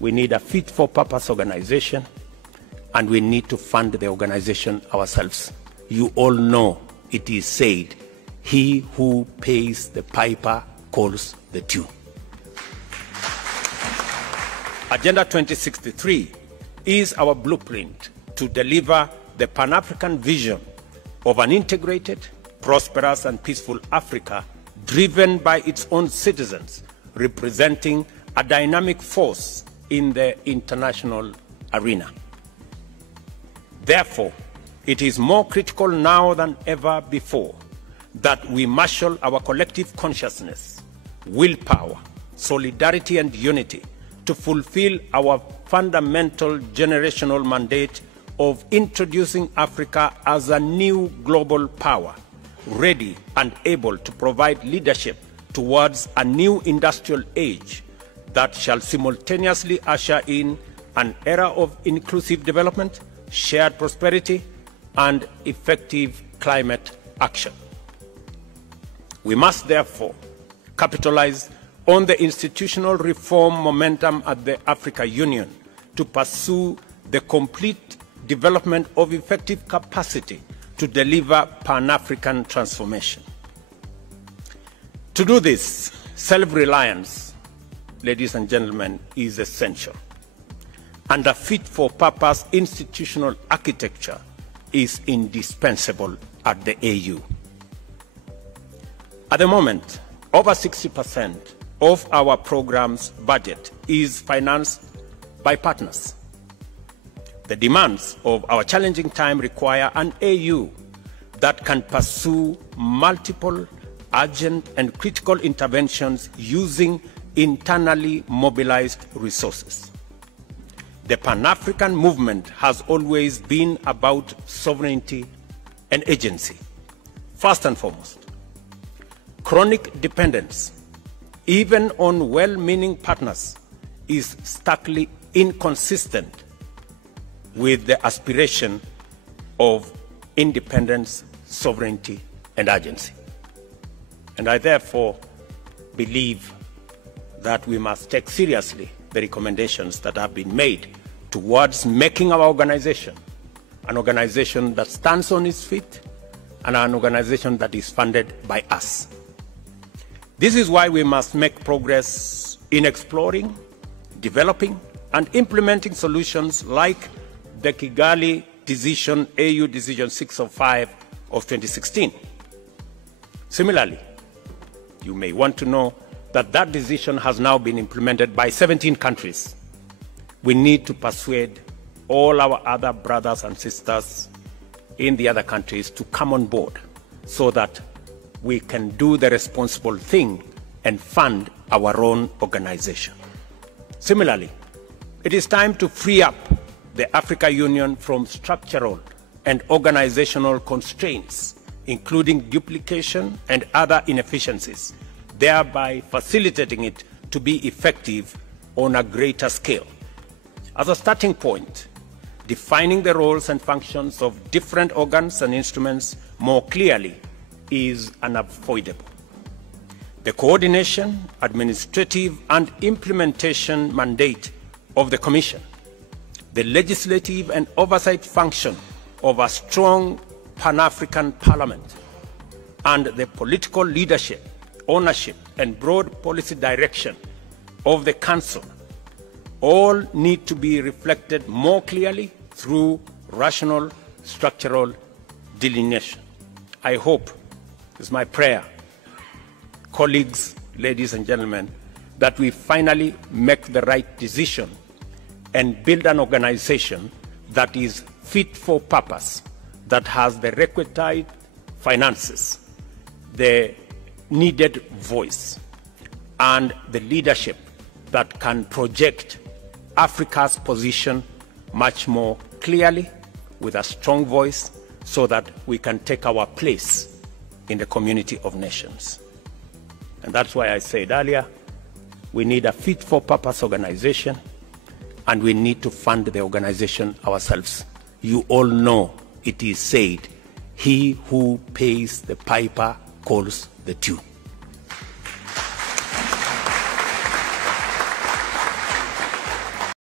We need a fit-for-purpose organization, and we need to fund the organization ourselves. You all know it is said, he who pays the piper calls the tune. Agenda 2063 is our blueprint to deliver the Pan-African vision of an integrated, prosperous and peaceful Africa driven by its own citizens, representing a dynamic force in the international arena. Therefore, it is more critical now than ever before that we marshal our collective consciousness, willpower, solidarity and unity to fulfill our fundamental generational mandate of introducing Africa as a new global power, ready and able to provide leadership towards a new industrial age that shall simultaneously usher in an era of inclusive development, shared prosperity, and effective climate action. We must therefore capitalize on the institutional reform momentum at the Africa Union to pursue the complete development of effective capacity to deliver Pan-African transformation. To do this, self-reliance, ladies and gentlemen, is essential, and a fit-for-purpose institutional architecture is indispensable at the AU. At the moment, over 60% of our program's budget is financed by partners. The demands of our challenging time require an AU that can pursue multiple urgent and critical interventions using internally mobilized resources. The Pan-African movement has always been about sovereignty and agency. First and foremost, chronic dependence, even on well-meaning partners, is starkly inconsistent with the aspiration of independence, sovereignty, and agency. And I therefore believe that we must take seriously the recommendations that have been made towards making our organization an organization that stands on its feet and an organization that is funded by us. This is why we must make progress in exploring, developing, and implementing solutions like the Kigali Decision, AU Decision 605 of 2016. Similarly, you may want to know that that decision has now been implemented by 17 countries. We need to persuade all our other brothers and sisters in the other countries to come on board so that we can do the responsible thing and fund our own organization. Similarly, it is time to free up the Africa Union from structural and organizational constraints, including duplication and other inefficiencies, thereby facilitating it to be effective on a greater scale. As a starting point, defining the roles and functions of different organs and instruments more clearly is unavoidable. The coordination, administrative, and implementation mandate of the Commission, the legislative and oversight function of a strong Pan-African Parliament, and the political leadership, ownership, and broad policy direction of the Council all need to be reflected more clearly through rational structural delineation. I hope, it's my prayer, colleagues, ladies and gentlemen, that we finally make the right decision and build an organization that is fit for purpose, that has the requisite finances, the needed voice, and the leadership that can project Africa's position much more clearly with a strong voice so that we can take our place in the community of nations. And that's why I said earlier, we need a fit-for-purpose organization, and we need to fund the organization ourselves. You all know it is said, he who pays the piper calls the tune.